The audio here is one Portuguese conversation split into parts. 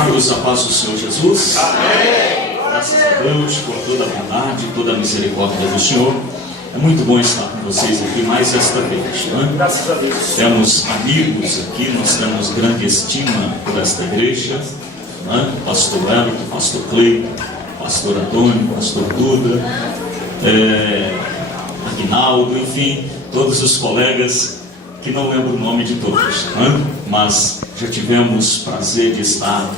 Amados, a paz do Senhor Jesus. Amém. Graças a Deus por toda a bondade, toda a misericórdia do Senhor. É muito bom estar com vocês aqui mais esta vez, não é? Graças a Deus. Temos amigos aqui, nós temos grande estima por esta igreja, não é? Pastor Elton, Pastor Cleiton, Pastor Antônio, Pastor Duda, Aguinaldo, enfim, todos os colegas que não lembro o nome de todos, não é? Mas já tivemos prazer de estar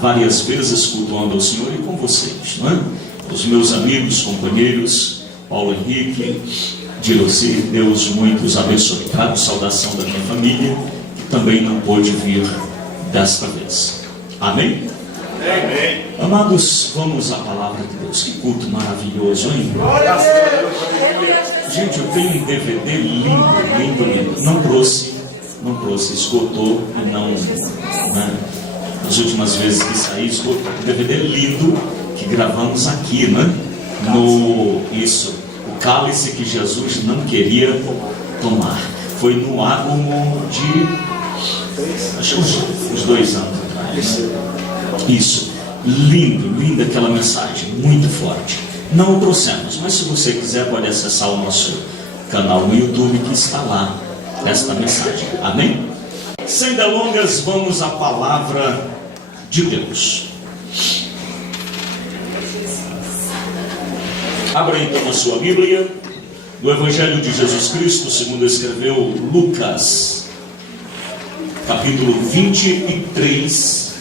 várias vezes cultuando ao Senhor e com vocês, não é? Os meus amigos, companheiros, Paulo Henrique, Diroci, Deus muito os abençoe. Trago saudação da minha família, que também não pôde vir desta vez. Amém? Amém. Amados, vamos à palavra de Deus. Que culto maravilhoso, hein? Graças a Deus. Gente, eu tenho um DVD lindo. Não trouxe, esgotou e não, né? As últimas vezes que saí, esgotou. Um DVD lindo que gravamos aqui, né? O cálice que Jesus não queria tomar. Foi no ágomo de, acho que uns 2 anos atrás. Isso, linda aquela mensagem, muito forte. Não o trouxemos, mas se você quiser pode acessar o nosso canal no YouTube que está lá esta mensagem. Amém? Sem delongas, vamos à palavra de Deus. Abra então a sua Bíblia no Evangelho de Jesus Cristo, segundo escreveu Lucas, capítulo 23,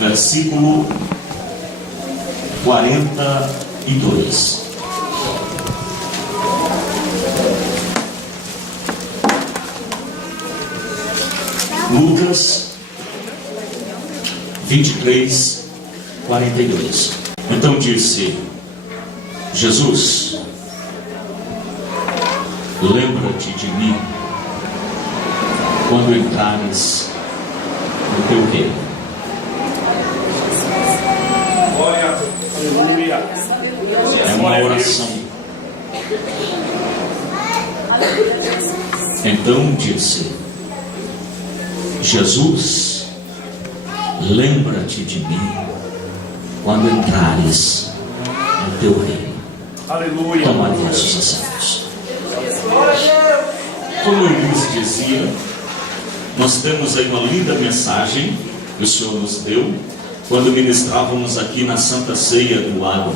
versículo 42. Lucas 23, 42. Então disse Jesus: lembra-te de mim quando entrares no teu reino. Glória. Aleluia. É uma oração. Então disse Jesus: lembra-te de mim quando entrares no teu reino. Aleluia. Tomai vossos assentos. Como eu lhes dizia, nós temos aí uma linda mensagem que o Senhor nos deu quando ministrávamos aqui na Santa Ceia do Água.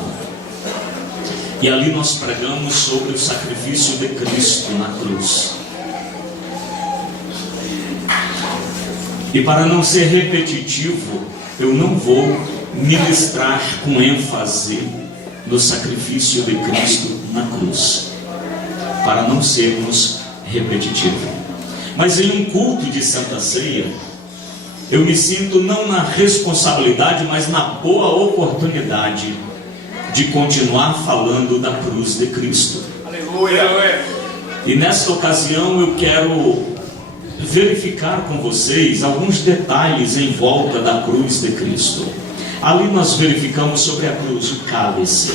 E ali nós pregamos sobre o sacrifício de Cristo na cruz. E para não ser repetitivo, eu não vou ministrar com ênfase no sacrifício de Cristo na cruz, para não sermos repetitivos. Mas em um culto de Santa Ceia, eu me sinto não na responsabilidade, mas na boa oportunidade de continuar falando da cruz de Cristo. Aleluia. E nesta ocasião eu quero verificar com vocês alguns detalhes em volta da cruz de Cristo. Ali nós verificamos sobre a cruz o cálice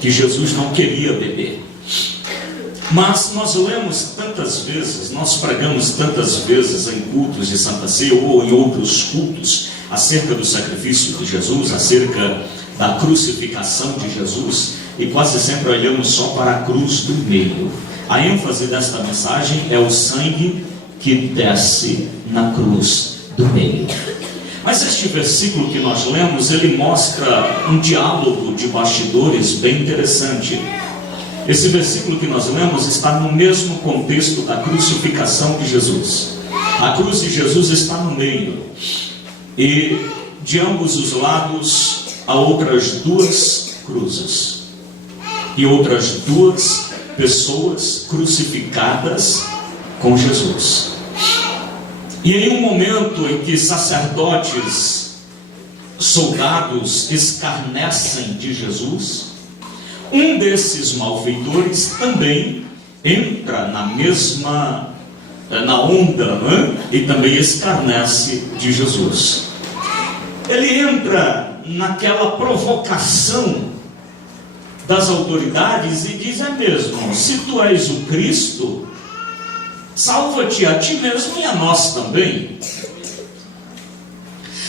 que Jesus não queria beber. Mas nós lemos tantas vezes, nós pregamos tantas vezes em cultos de Santa Ceia ou em outros cultos acerca do sacrifício de Jesus, acerca da crucificação de Jesus, e quase sempre olhamos só para a cruz do meio. A ênfase desta mensagem é o sangue que desce na cruz do meio. Mas este versículo que nós lemos, ele mostra um diálogo de bastidores bem interessante. Esse versículo que nós lemos está no mesmo contexto da crucificação de Jesus. A cruz de Jesus está no meio, e de ambos os lados há outras 2 cruzes e outras 2 pessoas crucificadas com Jesus. E em um momento em que sacerdotes, soldados escarnecem de Jesus, um desses malfeitores também entra na onda, né? E também escarnece de Jesus. Ele entra naquela provocação das autoridades e diz: é mesmo, se tu és o Cristo, salva-te a ti mesmo e a nós também.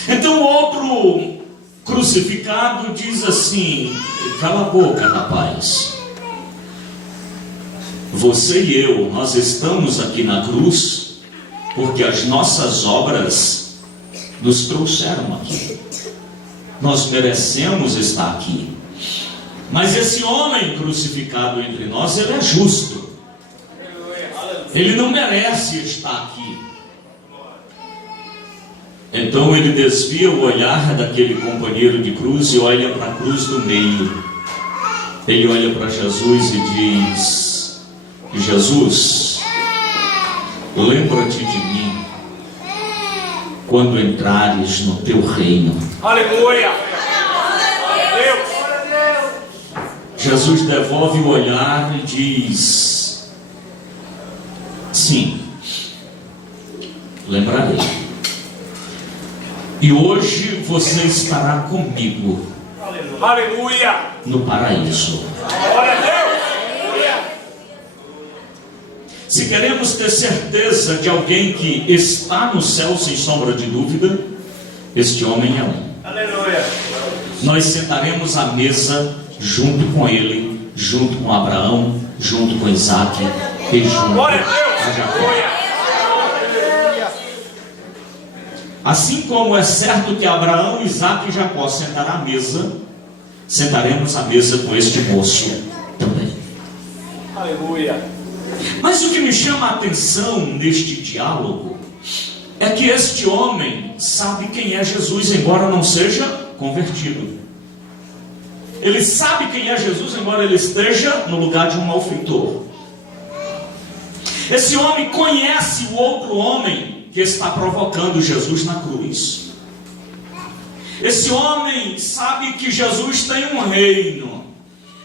Então o outro crucificado diz assim: cala a boca, rapaz. Você e eu, nós estamos aqui na cruz porque as nossas obras nos trouxeram aqui. Nós merecemos estar aqui. Mas esse homem crucificado entre nós, ele é justo. Ele não merece estar aqui. Então ele desvia o olhar daquele companheiro de cruz e olha para a cruz do meio. Ele olha para Jesus e diz: Jesus, lembra-te de mim quando entrares no teu reino. Aleluia. Jesus devolve o olhar e diz: sim, lembrarei. E hoje você estará comigo. Aleluia. No paraíso. Glória a Deus. Se queremos ter certeza de alguém que está no céu sem sombra de dúvida, este homem é um. Aleluia. Nós sentaremos à mesa junto com ele, junto com Abraão, junto com Isaac e junto Glória a Deus. a Jacó. Aleluia. Assim como é certo que Abraão, Isaac e Jacó sentarão à mesa, sentaremos à mesa com este moço também. Aleluia. Mas o que me chama a atenção neste diálogo é que este homem sabe quem é Jesus, embora não seja convertido. Ele sabe quem é Jesus, embora ele esteja no lugar de um malfeitor. Esse homem conhece o outro homem que está provocando Jesus na cruz. Esse homem sabe que Jesus tem um reino,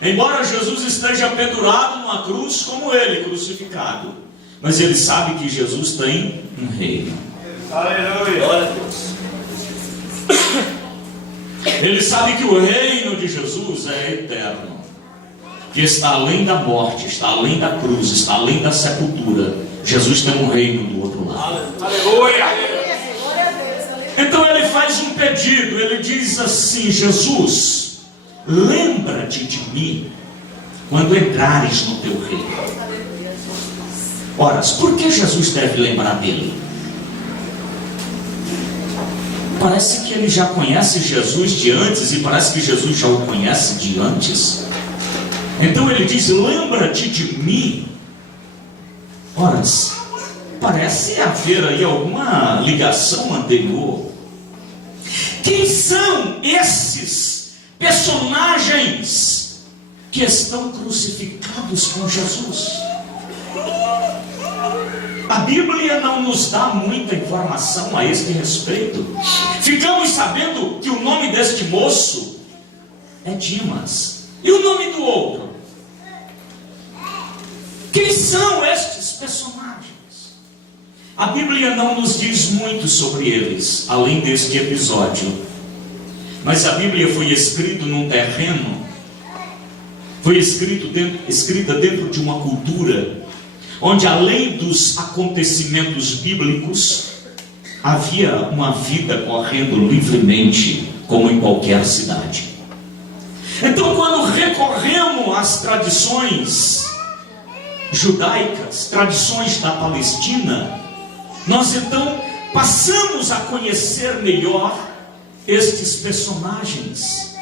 embora Jesus esteja pendurado numa cruz como ele, crucificado. Mas ele sabe que Jesus tem um reino. Aleluia. Glória a Deus. Ele sabe que o reino de Jesus é eterno, que está além da morte, está além da cruz, está além da sepultura. Jesus tem um reino do outro lado. Aleluia. Então ele faz um pedido, ele diz assim: Jesus, lembra-te de mim quando entrares no teu reino. Ora, por que Jesus deve lembrar dele? Parece que ele já conhece Jesus de antes, e parece que Jesus já o conhece de antes. Então ele diz: lembra-te de mim. Ora, parece haver aí alguma ligação anterior. Quem são esses personagens que estão crucificados com Jesus? A Bíblia não nos dá muita informação a este respeito. Ficamos sabendo que o nome deste moço é Dimas. E o nome do outro? Quem são estes personagens? A Bíblia não nos diz muito sobre eles, além deste episódio. Mas a Bíblia foi escrita num terreno, foi escrita dentro de uma cultura onde, além dos acontecimentos bíblicos, havia uma vida correndo livremente, como em qualquer cidade. Então, quando recorremos às tradições judaicas, tradições da Palestina, nós então passamos a conhecer melhor estes personagens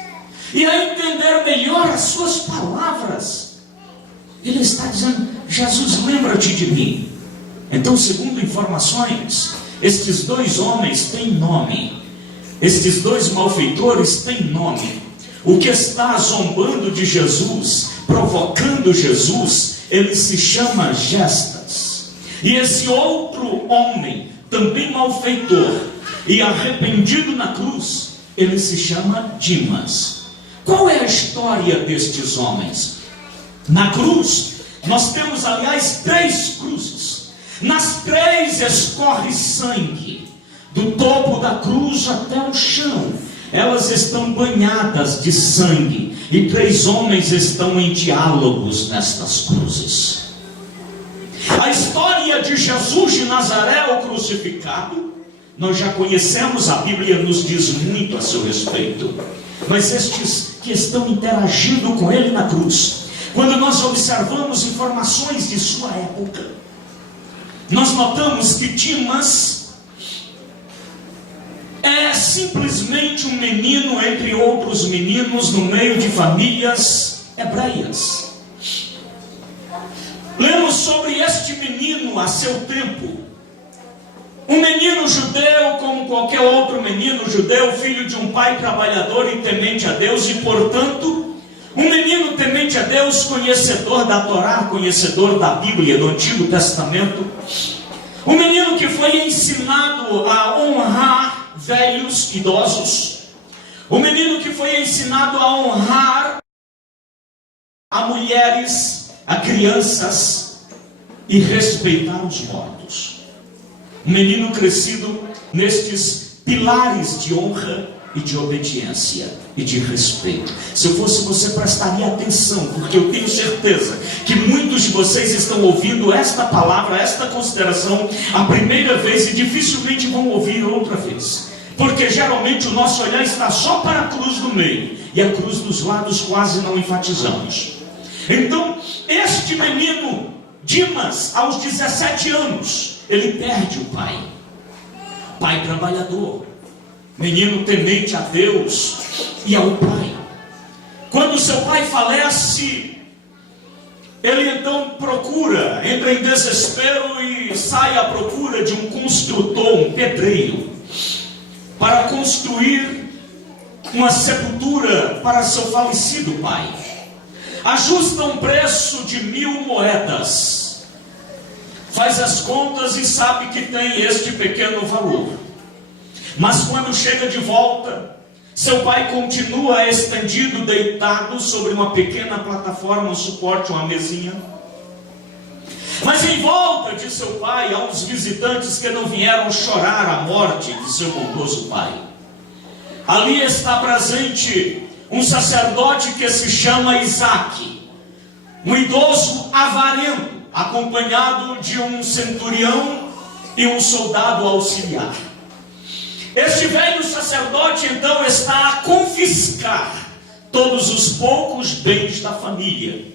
e a entender melhor as suas palavras. Ele está dizendo: Jesus, lembra-te de mim. Então, segundo informações, estes dois homens têm nome, estes dois malfeitores têm nome. O que está zombando de Jesus, provocando Jesus, ele se chama Gestas. E esse outro homem, também malfeitor e arrependido na cruz, ele se chama Dimas. Qual é a história destes homens? Na cruz, nós temos, aliás, 3 cruzes. Nas 3 escorre sangue, do topo da cruz até o chão. Elas estão banhadas de sangue, e 3 homens estão em diálogos nestas cruzes. A história de Jesus de Nazaré, o crucificado, nós já conhecemos, a Bíblia nos diz muito a seu respeito. Mas estes que estão interagindo com ele na cruz, quando nós observamos informações de sua época, nós notamos que Dimas é simplesmente um menino entre outros meninos no meio de famílias hebreias. Lemos sobre este menino a seu tempo. Um menino judeu, como qualquer outro menino judeu, filho de um pai trabalhador e temente a Deus, e portanto, um menino temente a Deus, conhecedor da Torá, conhecedor da Bíblia, do Antigo Testamento. Um menino que foi ensinado a honrar velhos, idosos. Um menino que foi ensinado a honrar a mulheres, a crianças e respeitar os mortos. Um menino crescido nestes pilares de honra e de obediência e de respeito. Se eu fosse você, prestaria atenção, porque eu tenho certeza que muitos de vocês estão ouvindo esta palavra, esta consideração a primeira vez e dificilmente vão ouvir outra vez, porque geralmente o nosso olhar está só para a cruz do meio e a cruz dos lados quase não enfatizamos. Então, este menino Dimas, aos 17 anos, ele perde o pai. Pai trabalhador, menino temente a Deus e ao pai. Quando seu pai falece, ele então entra em desespero e sai à procura de um construtor, um pedreiro, para construir uma sepultura para seu falecido pai. Ajusta um preço de 1000 moedas, faz as contas e sabe que tem este pequeno valor. Mas quando chega de volta, seu pai continua estendido, deitado sobre uma pequena plataforma, um suporte, uma mesinha. Mas em volta de seu pai há uns visitantes que não vieram chorar a morte de seu bondoso pai. Ali está presente um sacerdote que se chama Isaque, um idoso avarento, acompanhado de um centurião e um soldado auxiliar. Este velho sacerdote então está a confiscar todos os poucos bens da família.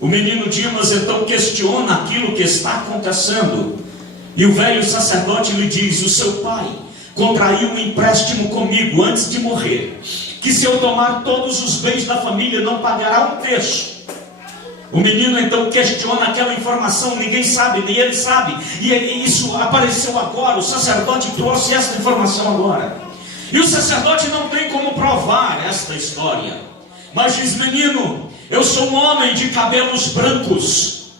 O menino Dimas então questiona aquilo que está acontecendo, e o velho sacerdote lhe diz: o seu pai contraiu um empréstimo comigo antes de morrer, que se eu tomar todos os bens da família não pagará um terço. O menino então questiona aquela informação, ninguém sabe, nem ele sabe, e isso apareceu agora, o sacerdote trouxe essa informação agora, e o sacerdote não tem como provar esta história, mas diz: menino, eu sou um homem de cabelos brancos,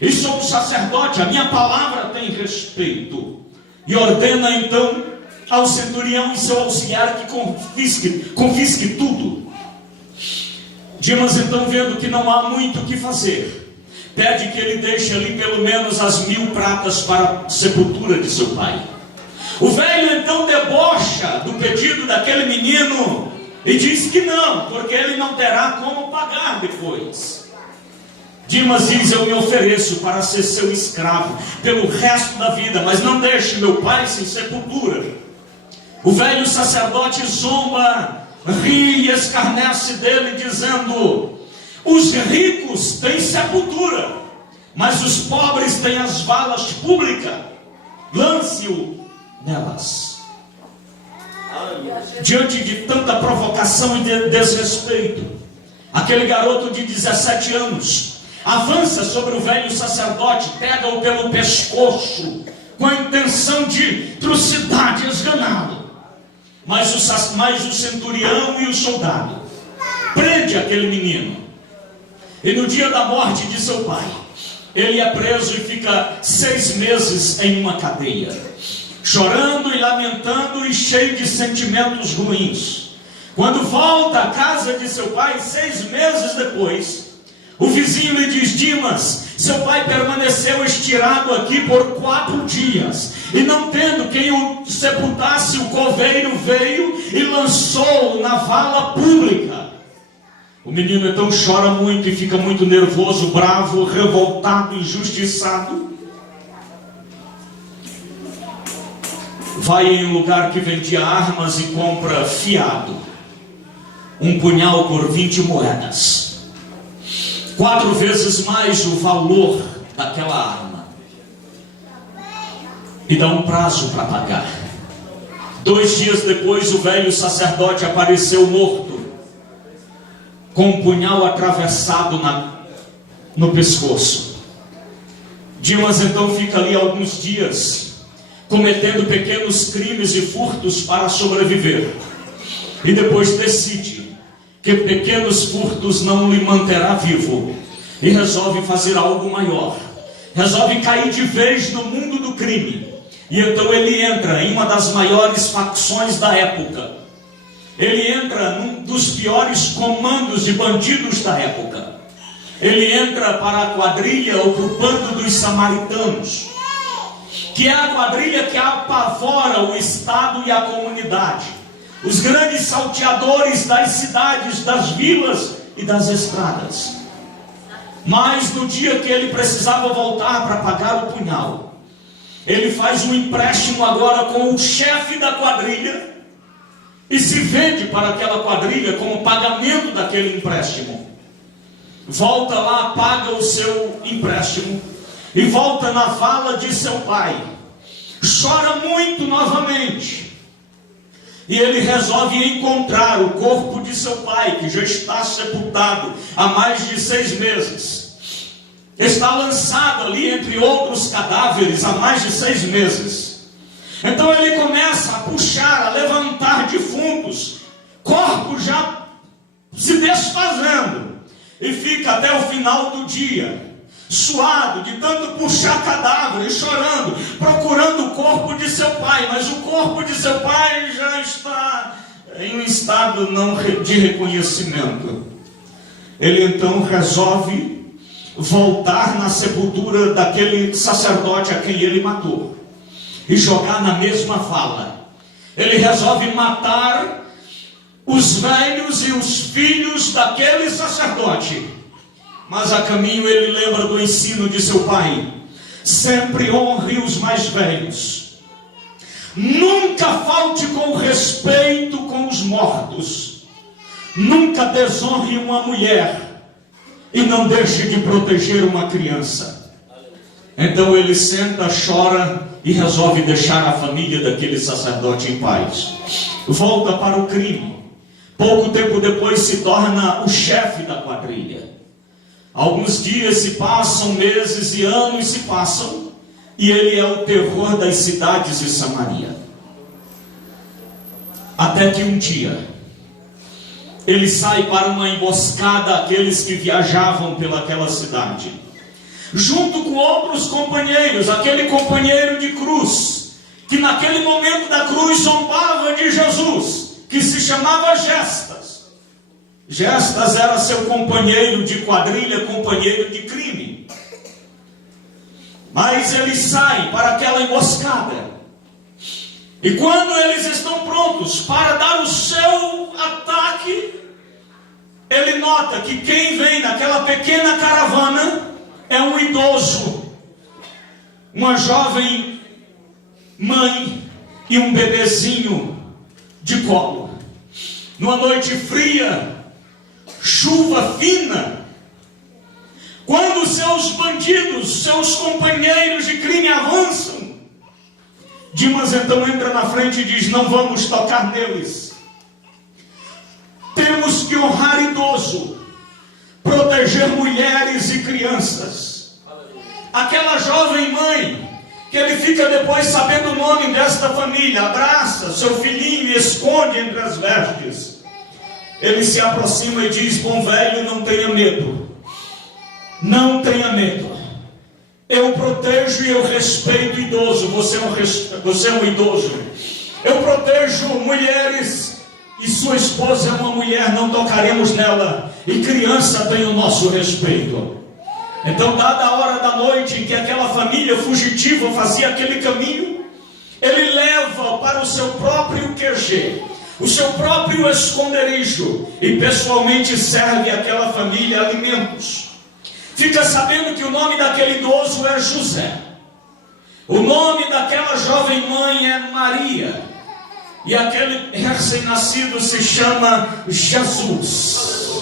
e sou um sacerdote, a minha palavra tem respeito, e ordena então ao centurião e seu auxiliar que confisque tudo. Dimas então, vendo que não há muito o que fazer, pede que ele deixe ali pelo menos as 1000 pratas para a sepultura de seu pai. O velho então debocha do pedido daquele menino e diz que não, porque ele não terá como pagar depois. Dimas diz: eu me ofereço para ser seu escravo pelo resto da vida, mas não deixe meu pai sem sepultura. O velho sacerdote zomba, ri e escarnece dele, dizendo: os ricos têm sepultura, mas os pobres têm as valas públicas, lance-o nelas. Diante de tanta provocação e de desrespeito, aquele garoto de 17 anos avança sobre o velho sacerdote, pega-o pelo pescoço, com a intenção de trucidar, esganá-lo. Mas o centurião e o soldado prende aquele menino, e no dia da morte de seu pai, ele é preso e fica 6 meses em uma cadeia, chorando e lamentando e cheio de sentimentos ruins. Quando volta à casa de seu pai, 6 meses depois, o vizinho lhe diz: Dimas, seu pai permaneceu estirado aqui por 4 dias, e não tendo quem o sepultasse, o coveiro veio e lançou na vala pública. O menino então chora muito e fica muito nervoso, bravo, revoltado, injustiçado. vai em um lugar que vendia armas e compra fiado, um punhal por 20 moedas, 4 vezes mais o valor daquela arma, e dá um prazo para pagar. 2 dias depois, o velho sacerdote apareceu morto, com um punhal atravessado no pescoço. Dimas então fica ali alguns dias, cometendo pequenos crimes e furtos para sobreviver. E depois decide que pequenos furtos não lhe manterá vivo. E resolve fazer algo maior. Resolve cair de vez no mundo do crime. E então ele entra em uma das maiores facções da época. Ele entra num dos piores comandos de bandidos da época. Ele entra para a quadrilha ou para o bando dos samaritanos, que é a quadrilha que apavora o estado e a comunidade, os grandes salteadores das cidades, das vilas e das estradas. Mas no dia que ele precisava voltar para pagar o punhal, ele faz um empréstimo agora com o chefe da quadrilha e se vende para aquela quadrilha como pagamento daquele empréstimo. Volta lá, paga o seu empréstimo e volta na vala de seu pai. Chora muito novamente. E ele resolve encontrar o corpo de seu pai, que já está sepultado há mais de 6 meses. Está lançado ali entre outros cadáveres há mais de 6 meses. Então ele começa a puxar, a levantar defuntos, corpos já se desfazendo. E fica até o final do dia, suado de tanto puxar cadáver e chorando, procurando o corpo de seu pai. Mas o corpo de seu pai já está em um estado não de reconhecimento. Ele então resolve voltar na sepultura daquele sacerdote a quem ele matou e jogar na mesma vala. Ele resolve matar os velhos e os filhos daquele sacerdote. Mas a caminho ele lembra do ensino de seu pai: sempre honre os mais velhos, nunca falte com respeito com os mortos, nunca desonre uma mulher e não deixe de proteger uma criança. Então ele senta, chora e resolve deixar a família daquele sacerdote em paz. Volta para o crime. Pouco tempo depois se torna o chefe da quadrilha. Alguns dias se passam, meses e anos se passam, e ele é o terror das cidades de Samaria. Até que um dia ele sai para uma emboscada àqueles que viajavam pelaquela cidade, junto com outros companheiros, aquele companheiro de cruz, que naquele momento da cruz zombava de Jesus, que se chamava Gestas. Gestas era seu companheiro de quadrilha, companheiro de crime. Mas eles saem para aquela emboscada. E quando eles estão prontos para dar o seu ataque, ele nota que quem vem naquela pequena caravana é um idoso, uma jovem mãe e um bebezinho de colo. Numa noite fria, chuva fina, quando seus bandidos, seus companheiros de crime avançam, Dimas então entra na frente e diz: não vamos tocar neles. Temos que honrar idoso, proteger mulheres e crianças. Aquela jovem mãe, que ele fica depois sabendo o nome desta família, abraça seu filhinho e esconde entre as vestes. Ele se aproxima e diz: bom velho, não tenha medo. Não tenha medo. Eu protejo e eu respeito idoso. Você é um idoso. Eu protejo mulheres e sua esposa é uma mulher, não tocaremos nela. E criança tem o nosso respeito. Então, dada a hora da noite em que aquela família fugitiva fazia aquele caminho, ele leva para o seu próprio QG, o seu próprio esconderijo, e pessoalmente serve àquela família alimentos. Fica sabendo que o nome daquele idoso é José. O nome daquela jovem mãe é Maria. E aquele recém-nascido se chama Jesus.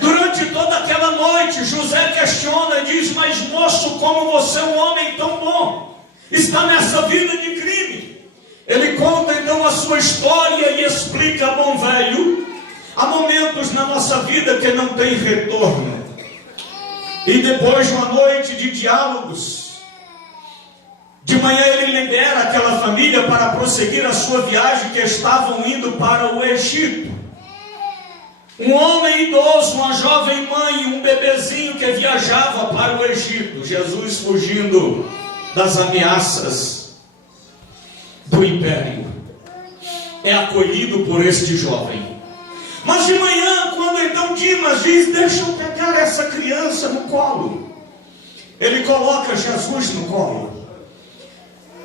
Durante toda aquela noite, José questiona e diz: mas moço, como você é um homem tão bom, está nessa vida de crime? Ele conta então a sua história e explica: bom velho, há momentos na nossa vida que não tem retorno. E depois de uma noite de diálogos, de manhã ele libera aquela família para prosseguir a sua viagem, que estavam indo para o Egito. Um homem idoso, uma jovem mãe, um bebezinho que viajava para o Egito. Jesus fugindo das ameaças do império, é acolhido por este jovem. Mas de manhã, quando então Dimas diz: deixa eu pegar essa criança no colo, ele coloca Jesus no colo.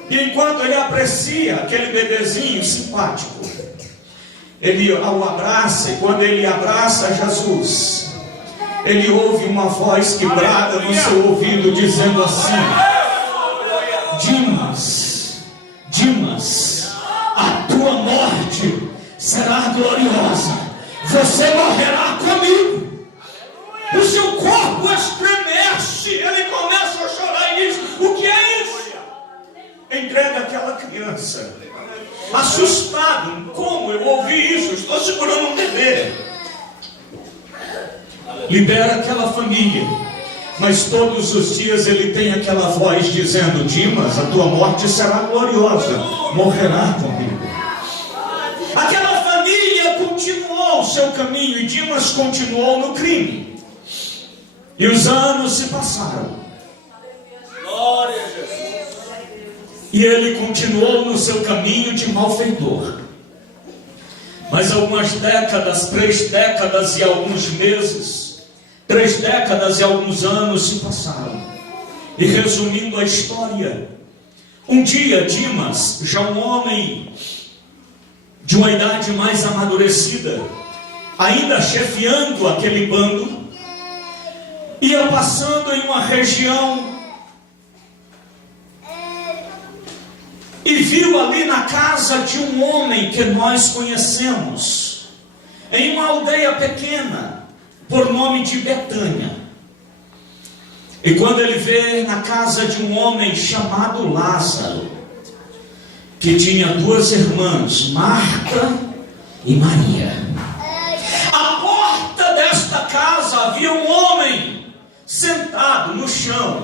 E enquanto ele aprecia aquele bebezinho simpático, ele o abraça. E quando ele abraça Jesus, ele ouve uma voz que brada no seu ouvido, dizendo assim: Dimas, Dimas, a tua morte será gloriosa. Você morrerá comigo. O seu corpo estremece. Ele começa a chorar e diz: o que é isso? Entrega aquela criança. Assustado: como eu ouvi isso? Estou segurando um bebê. Libera aquela família. Mas todos os dias ele tem aquela voz dizendo: Dimas, a tua morte será gloriosa. Morrerá comigo. Aquela família continuou o seu caminho e Dimas continuou no crime. E os anos se passaram. Glória a Jesus. E ele continuou no seu caminho de malfeitor. Mas algumas décadas, 3 décadas e alguns meses, 3 décadas e alguns anos se passaram. E resumindo a história, um dia Dimas, já um homem de uma idade mais amadurecida, ainda chefiando aquele bando, ia passando em uma região e viu ali na casa de um homem que nós conhecemos, em uma aldeia pequena, por nome de Betânia. E quando ele vê na casa de um homem chamado Lázaro, que tinha 2 irmãs, Marta e Maria. À porta desta casa havia um homem sentado no chão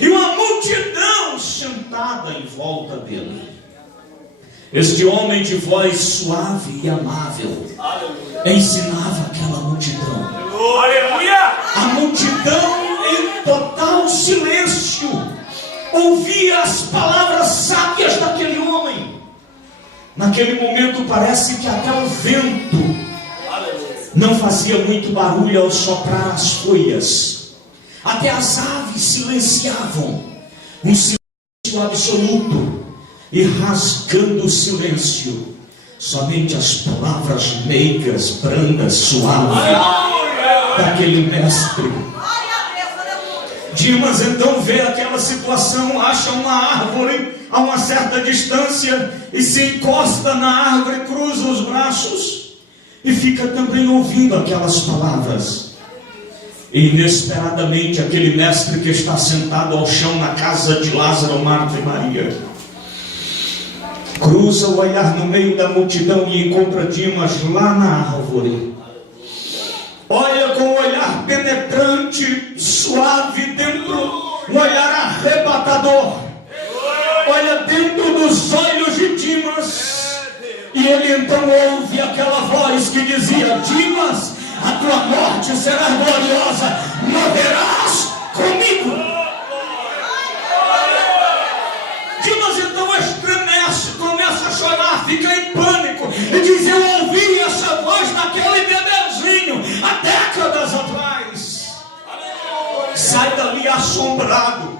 e uma multidão sentada em volta dele. Este homem de voz suave e amável ensinava aquela multidão. Aleluia! A multidão em total silêncio ouvia as palavras sábias daquele homem. Naquele momento parece que até o vento não fazia muito barulho ao soprar as folhas. Até as aves silenciavam. Um silêncio absoluto. E rasgando o silêncio, somente as palavras meigas, brandas, suaves daquele mestre. Dimas então vê aquela situação, acha uma árvore a uma certa distância e se encosta na árvore, cruza os braços e fica também ouvindo aquelas palavras. E inesperadamente aquele mestre que está sentado ao chão na casa de Lázaro, Marta e Maria, cruza o olhar no meio da multidão e encontra Dimas lá na árvore. Olha com um olhar penetrante, suave, um olhar arrebatador. Olha dentro dos olhos de Dimas. E ele então ouve aquela voz que dizia: Dimas, a tua morte será gloriosa. Morrerás comigo. Dimas então estremece, começa a chorar, fica em pânico e diz: eu ouvi essa voz naquele bebezinho há décadas atrás. Sai dali assombrado,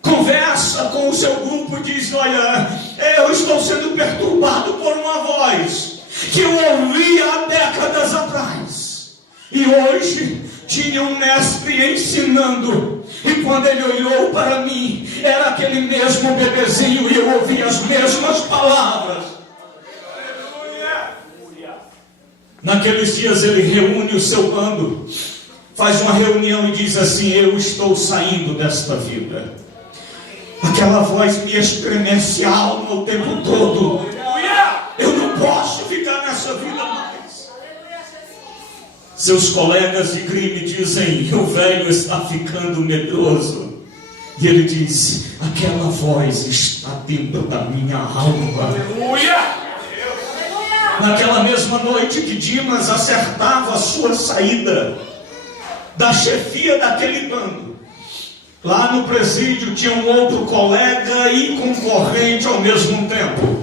conversa com o seu grupo e diz: olha, eu estou sendo perturbado por uma voz que eu ouvi há décadas atrás, e hoje tinha um mestre ensinando, e quando ele olhou para mim, era aquele mesmo bebezinho, e eu ouvi as mesmas palavras. Naqueles dias ele reúne o seu bando, faz uma reunião e diz assim: eu estou saindo desta vida. Aquela voz me estremece a alma o tempo todo. Eu não posso ficar nessa vida mais. Seus colegas de crime dizem: o velho está ficando medroso. E ele diz: aquela voz está dentro da minha alma. Naquela mesma noite que Dimas acertava a sua saída da chefia daquele bando, lá no presídio tinha um outro colega e concorrente ao mesmo tempo,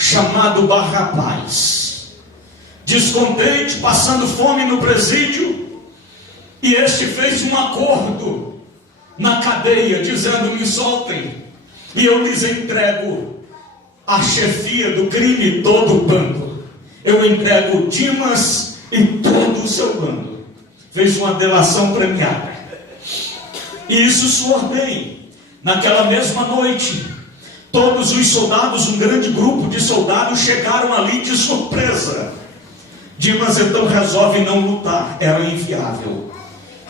chamado Barrabás. Descontente, passando fome no presídio, e este fez um acordo na cadeia, dizendo: me soltem, e eu lhes entrego a chefia do crime, todo o bando. Eu entrego Dimas e todo o seu bando. Fez uma delação premiada. E isso soou bem. Naquela mesma noite, todos os soldados, um grande grupo de soldados, chegaram ali de surpresa. Dimas então resolve não lutar, era inviável.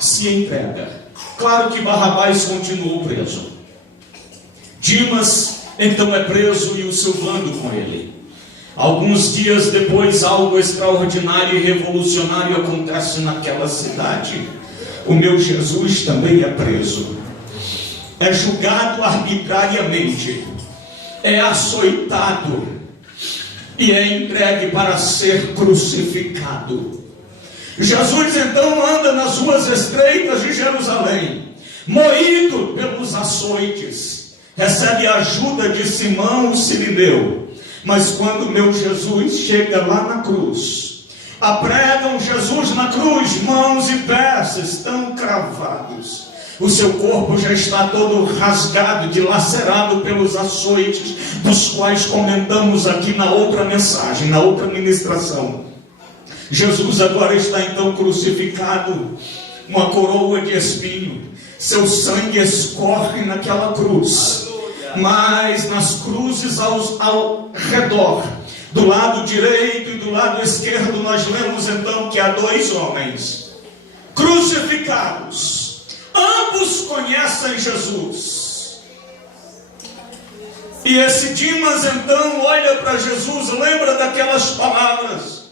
Se entrega. Claro que Barrabás continuou preso. Dimas então é preso e o seu bando com ele. Alguns dias depois, algo extraordinário e revolucionário acontece naquela cidade. O meu Jesus também é preso. É julgado arbitrariamente. É açoitado. E é entregue para ser crucificado. Jesus então anda nas ruas estreitas de Jerusalém, moído pelos açoites. Recebe a ajuda de Simão o Cirineu. Mas quando meu Jesus chega lá na cruz, apregam Jesus na cruz, mãos e pés estão cravados. O seu corpo já está todo rasgado, dilacerado pelos açoites, dos quais comentamos aqui na outra mensagem, na outra ministração. Jesus agora está então crucificado, uma coroa de espinho. Seu sangue escorre naquela cruz. Mas nas cruzes ao redor, do lado direito e do lado esquerdo, nós lemos então que há dois homens crucificados. Ambos conhecem Jesus. E esse Dimas então olha para Jesus, lembra daquelas palavras.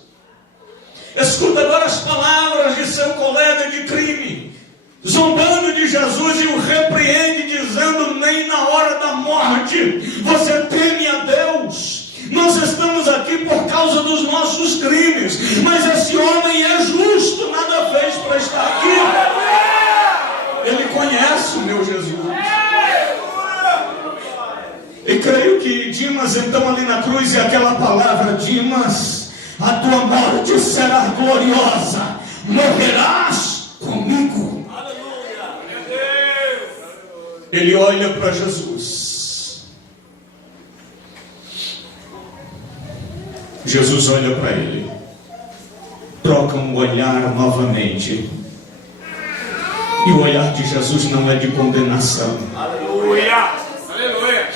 Escuta agora as palavras de seu colega de crime, zombando de Jesus, e o repreende, dizendo: nem na hora da morte você teme a Deus. Nós estamos aqui por causa dos nossos crimes, mas esse homem é justo, nada fez para estar aqui. Ele conhece o meu Jesus. E creio que Dimas então ali na cruz, e aquela palavra: Dimas, a tua morte será gloriosa, morrerás comigo. Ele olha para Jesus. Jesus olha para ele. Trocam um olhar novamente. E o olhar de Jesus não é de condenação. Aleluia! Aleluia!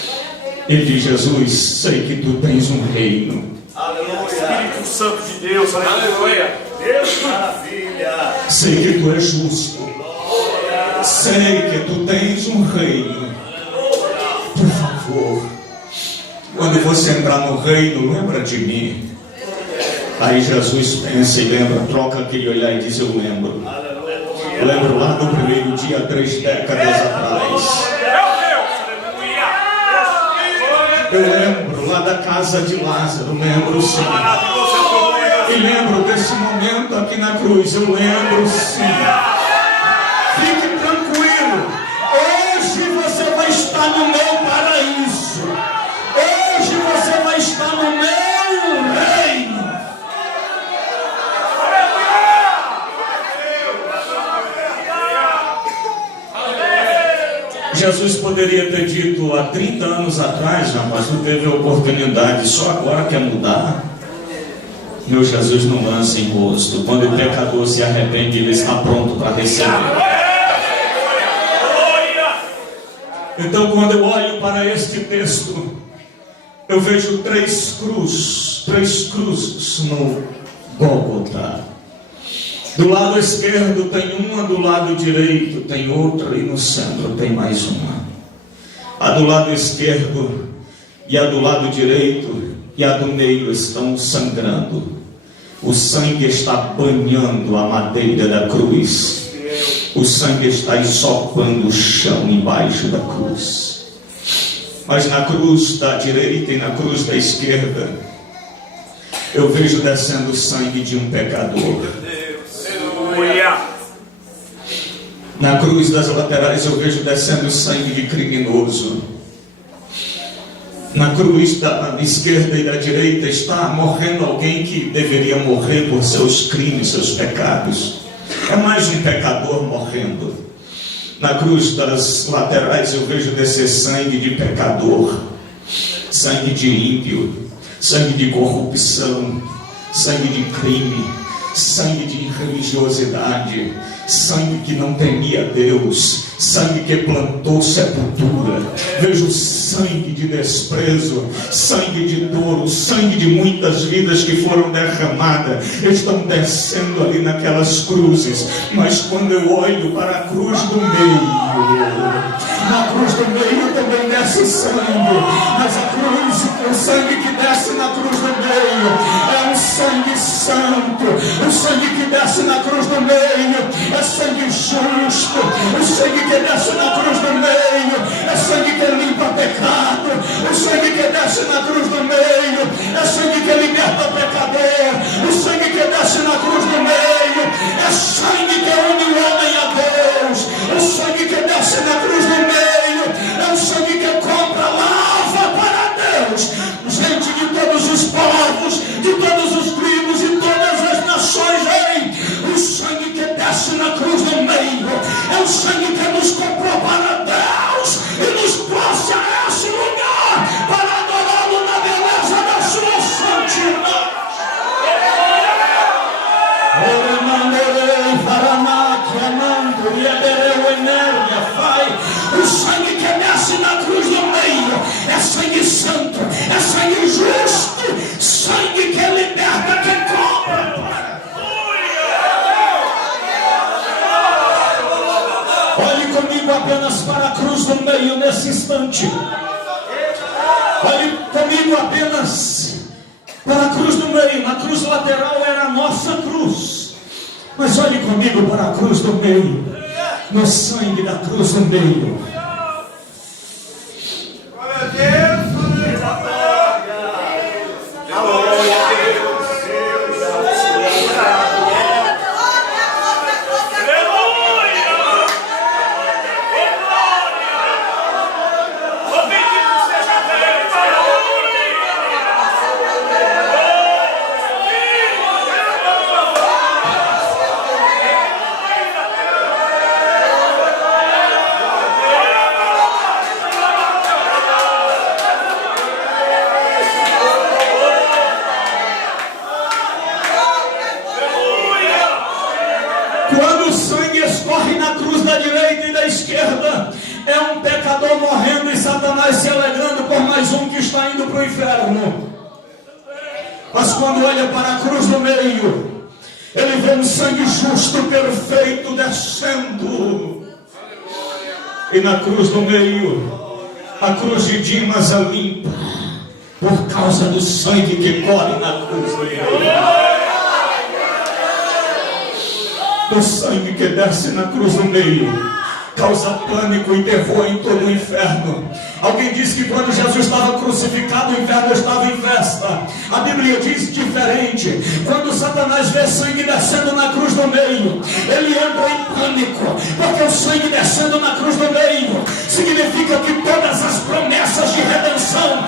Ele diz: Jesus, sei que tu tens um reino. Aleluia! Espírito Santo de Deus, aleluia! Deus, maravilha! Sei que tu és justo. Sei que tu tens um reino. Por favor, quando você entrar no reino, lembra de mim. Aí Jesus pensa e lembra, troca aquele olhar e diz: eu lembro. Lembro lá do primeiro dia, 3 décadas atrás. Eu lembro lá da casa de Lázaro, lembro sim. E lembro desse momento aqui na cruz, eu lembro sim. Fique tranquilo, hoje você vai estar no meu paraíso. Hoje você vai estar no meu reino. Jesus poderia ter dito há 30 anos atrás: não, mas não teve oportunidade, só agora quer mudar. Meu Jesus não lança em rosto. Quando o pecador se arrepende, ele está pronto para receber. Então, quando eu olho para este texto, eu vejo três cruzes no Gólgota. Do lado esquerdo tem uma, do lado direito tem outra e no centro tem mais uma. A do lado esquerdo e a do lado direito e a do meio estão sangrando. O sangue está banhando a madeira da cruz. O sangue está ensopando o chão embaixo da cruz. Mas na cruz da direita e na cruz da esquerda, eu vejo descendo o sangue de um pecador. Na cruz das laterais eu vejo descendo o sangue de criminoso. Na cruz da esquerda e da direita está morrendo alguém que deveria morrer por seus crimes, seus pecados. É mais um pecador morrendo. Na cruz das laterais eu vejo descer sangue de pecador, sangue de ímpio, sangue de corrupção, sangue de crime, sangue de religiosidade, sangue que não temia Deus, sangue que plantou sepultura. Vejo sangue de desprezo, sangue de dor, o sangue de muitas vidas que foram derramadas, estão descendo ali naquelas cruzes. Mas quando eu olho para a cruz do meio, na cruz do meio também desce sangue, mas a cruz, o sangue que desce na cruz do meio é um sangue santo. O sangue que desce na cruz do meio é sangue justo. O sangue que desce na cruz do meio é sangue que limpa pecado. O sangue que desce na cruz do meio é sangue que liberta pecador. O sangue que desce na cruz do meio é sangue que une o homem a Deus. O sangue que desce na cruz do meio é o sangue que compra, lava para Deus. Gente de todos os povos, de todos os tribos, de todas as nações, ei, o sangue que desce na cruz do meio é o sangue que nos comprou para Deus e nos trouxe a esse lugar para adorá-lo na beleza da sua santidade. O sangue que desce na cruz do meio é sangue santo, é sangue justo, sangue que liberta quem compra. Olhe comigo apenas para a cruz do meio nesse instante. Olhe comigo apenas para a cruz do meio. Na cruz lateral era a nossa cruz, mas olhe comigo para a cruz do meio, no sangue da cruz do meio. Morrendo e Satanás se alegrando por mais um que está indo para o inferno. Mas quando olha para a cruz do meio, ele vê um sangue justo, perfeito, descendo. E na cruz do meio, a cruz de Dimas a limpa, por causa do sangue que corre na cruz do meio. O sangue que desce na cruz do meio causa pânico e terror em todo o inferno. Alguém disse que quando Jesus estava crucificado, o inferno estava em festa. A Bíblia diz diferente. Quando Satanás vê sangue descendo na cruz do meio, ele entra em pânico, porque o sangue descendo na cruz do meio significa que todas as promessas de redenção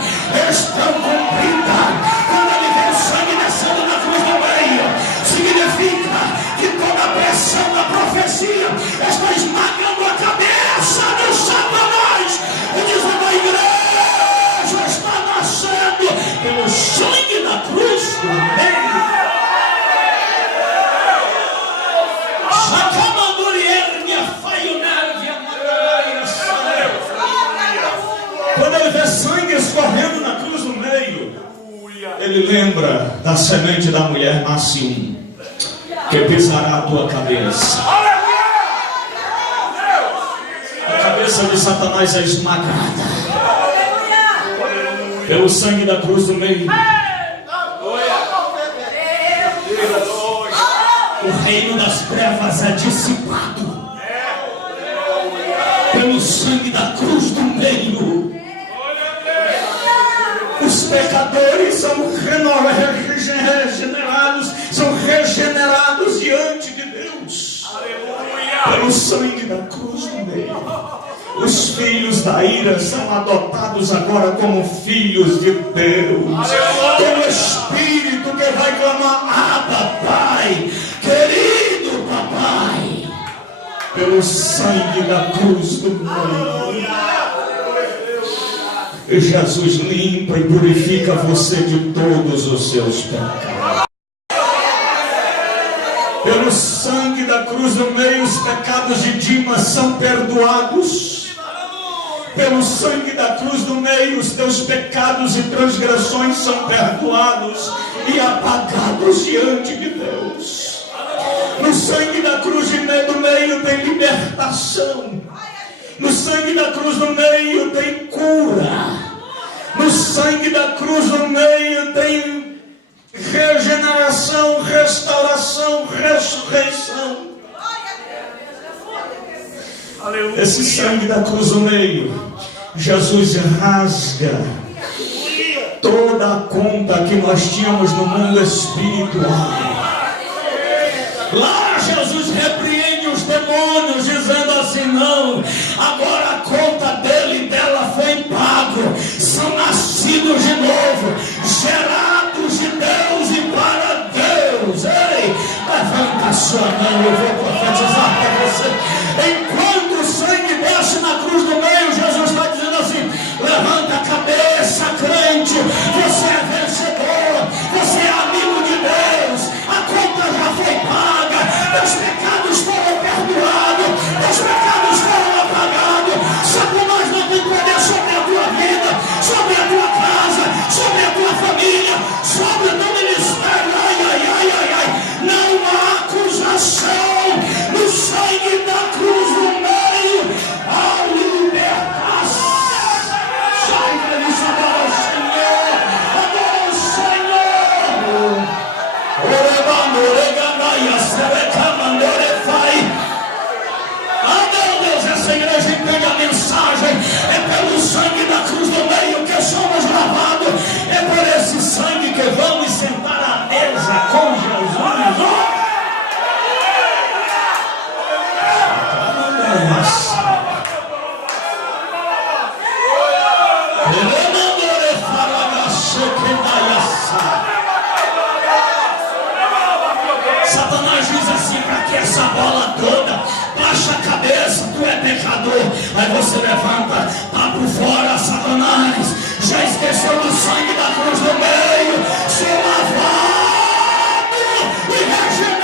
estão cumpridas. Quando ele vê o sangue descendo na cruz do meio, significa que toda a pressão da profecia está esmagando a cabeça de Satanás e dizendo: a igreja está nascendo pelo sangue da cruz do meio. Ele lembra da semente da mulher, nasce um que pisará a tua cabeça. A cabeça de Satanás é esmagada pelo sangue da cruz do meio. O reino das trevas é dissipado pelo sangue da cruz do meio. Os pecadores são regenerados diante de Deus pelo sangue da cruz do meio. Os filhos da ira são adotados agora como filhos de Deus. Tem o Espírito que vai clamar: Abba, Pai, querido papai, pelo sangue da cruz do meio. Jesus limpa e purifica você de todos os seus pecados. Pelo sangue da cruz do meio, os pecados de Dimas são perdoados. Pelo sangue da cruz do meio, os teus pecados e transgressões são perdoados e apagados diante de Deus. No sangue da cruz do meio tem libertação. No sangue da cruz do meio tem cura. No sangue da cruz do meio tem regeneração, restauração, ressurreição. Esse sangue da cruz do meio, Jesus rasga toda a conta que nós tínhamos no mundo espiritual. Lá Jesus repreende os demônios, dizendo assim: não, agora a conta dele e dela foi pago. São nascidos de novo, gerados de Deus e para Deus. Ei, levanta a sua mão, eu vou profetizar para você. Enquanto o sangue desce na cruz do meio, Jesus está dizendo assim: levanta a cabeça, crente, você é vencedor, você é amigo de Deus, a conta já foi paga, teus pecados foram perdoados, teus pecados foram apagados. Satanás não tem poder sobre a tua vida, sobre a tua casa, sobre a tua família, sobre o teu ministério. Ai, ai, ai, ai, ai. Não há acusação no sangue da cruz no meio. A libertação. Sai feliz, adora o Senhor, adora o Senhor. Ah, meu Deus, essa igreja entende a mensagem. É pelo sangue da cruz do meio que somos lavados. É por esse sangue que vamos sentar à mesa com Jesus. Satanás diz assim: para que essa bola toda? Baixa a cabeça, tu é pecador. Aí você levanta, tá por fora, Satanás. Já esqueceu do sangue da cruz do meio? Sou lavado e regenerado.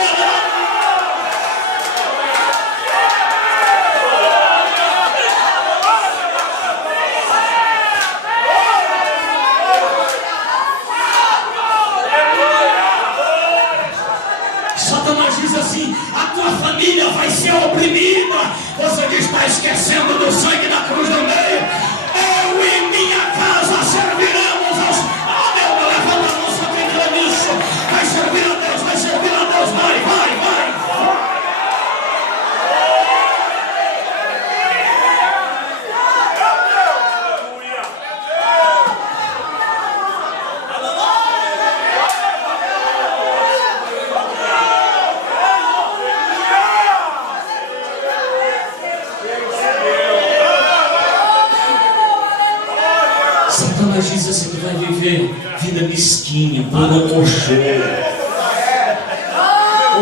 Satanás diz assim: a tua família vai ser oprimida. Você diz: está esquecendo do sangue da cruz do meio. Eu e minha casa serviremos aos... Ah, meu Deus, levanta a mão, só quem crê nisso. Vai servir a Deus, vai servir a Deus. Vai, vai, vai. Satanás diz assim: tu vai viver vida mesquinha, monocochô,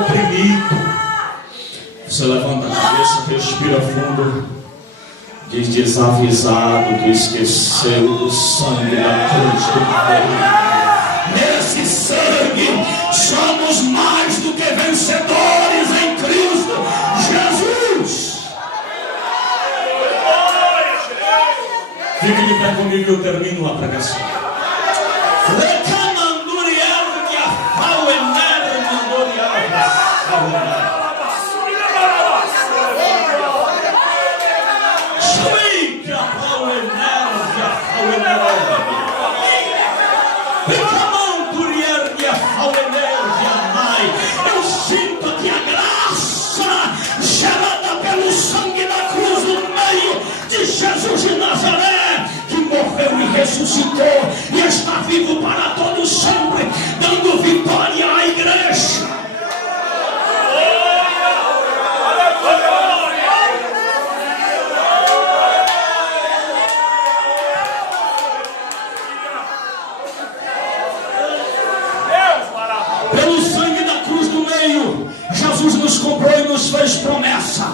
oprimido. Você levanta a cabeça, respira fundo, diz: desavisado, tu esqueceu do sangue da cruz do meio. Nesse sangue somos mais do que vencedores em Cristo Jesus. Fique de pé comigo e eu termino a pregação. Recamando Eu sinto aqui a graça gerada pelo sangue da cruz no meio de Jesus de Nazaré, que morreu e ressuscitou e está vivo para todo sempre, dando vitória à igreja. Pelo sangue da cruz do meio, Jesus nos comprou e nos fez promessa,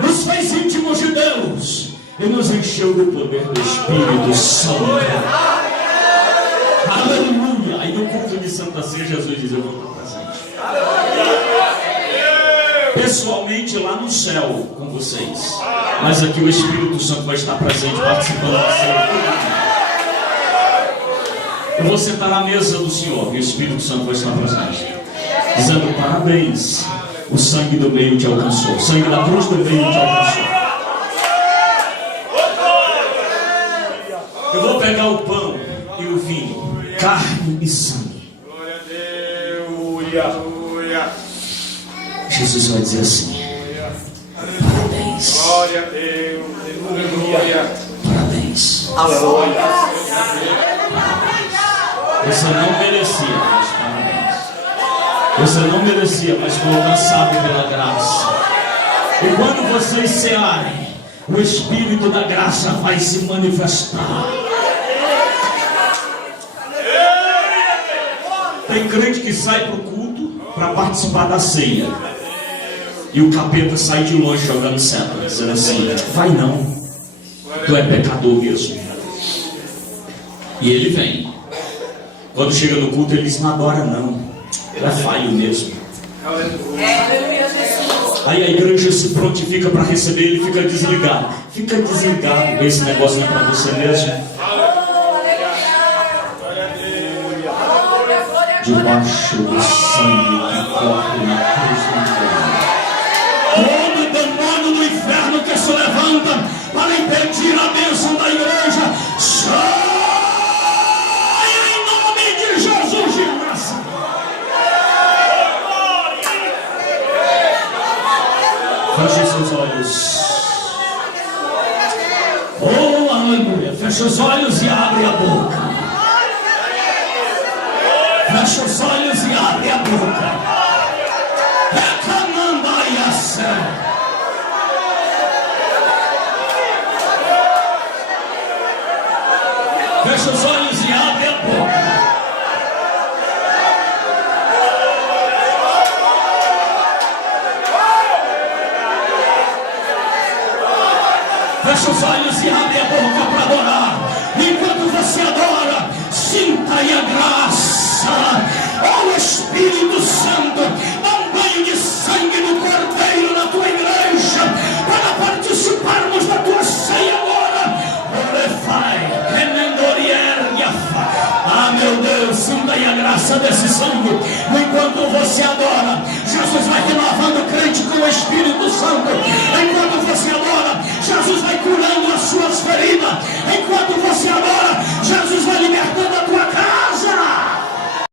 nos fez íntimos de Deus e nos encheu do poder do Espírito Santo. Aleluia! Aí no culto de Santa Ceia, Jesus diz: eu vou estar presente pessoalmente lá no céu com vocês, mas aqui o Espírito Santo vai estar presente, participando da ceia. Eu vou sentar à mesa do Senhor e o Espírito Santo vai estar presente, dizendo: parabéns, o sangue do meio te alcançou, o sangue da cruz do meio te alcançou. Eu vou pegar o pão e o vinho, carne e sangue. Jesus vai dizer assim: parabéns, parabéns, você não merecia, mas parabéns. Você não merecia, mas foi alcançado pela graça. E quando vocês cearem, o Espírito da graça vai se manifestar. Tem crente que sai para o culto para participar da ceia, e o capeta sai de longe jogando seta, dizendo assim: vai não, tu é pecador mesmo. E ele vem. Quando chega no culto, ele diz: não adora não, é falho mesmo. Aí a igreja se prontifica para receber, ele fica desligado. Fica desligado, esse negócio não é para você mesmo. Debaixo do sangue que corre na cruz do inferno, todo demônio do inferno que se levanta para impedir a bênção da igreja, sai! Feche seus olhos. Oh, aleluia. Feche os olhos e abre a boca. Feche os olhos e abre a boca. Feche os olhos e abre a boca. Feche os olhos e abre a boca para adorar. Enquanto você adora, sinta aí a graça. Oh, Espírito Santo, dá um banho de sangue do Cordeiro na tua igreja, para participarmos da tua ceia agora. Ah, meu Deus, sinta aí a graça desse sangue. Enquanto você adora, Jesus vai renovando o crente com o Espírito Santo. Enquanto você adora, Jesus vai curando as suas feridas. Enquanto você adora,